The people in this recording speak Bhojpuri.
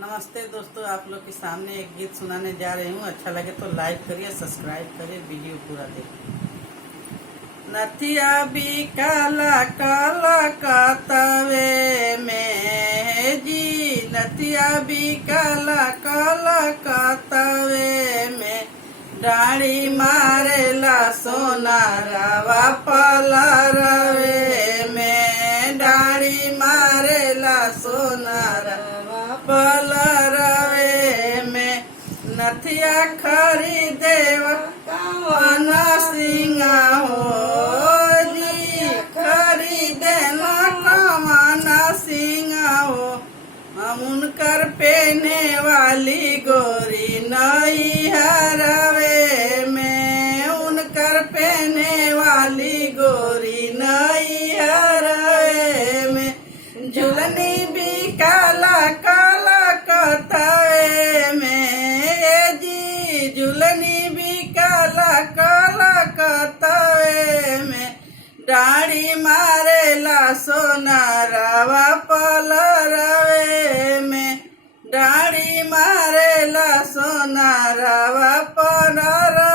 नमस्ते दोस्तों, आप लोग के सामने एक गीत सुनाने जा रही हूँ। अच्छा लगे तो लाइक करिए, सब्सक्राइब करिए, वीडियो पूरा देखिए। नथिया भी काला काला कातवे में जी, नथिया भी काला काला कातवे में डाड़ी मारेला सोना रवा पलरवे में, डाड़ी मारेला सोना रवा पलरवे में। नथिया खरीदेव कवन सिंगा हो जी, खरीदे न कवन सिंगा हो। हम उनकर पहने वाली गोरी नई हरवे में, उनकर पहने वाली गोरी नई हरवे में। झुलनी भी काला काला कतवे में जी, झुलनी भी काला काला कतवे में डाड़ी मारेला सोना रवा पलरवे में, डाड़ी मारेला सोना रवा पलरवे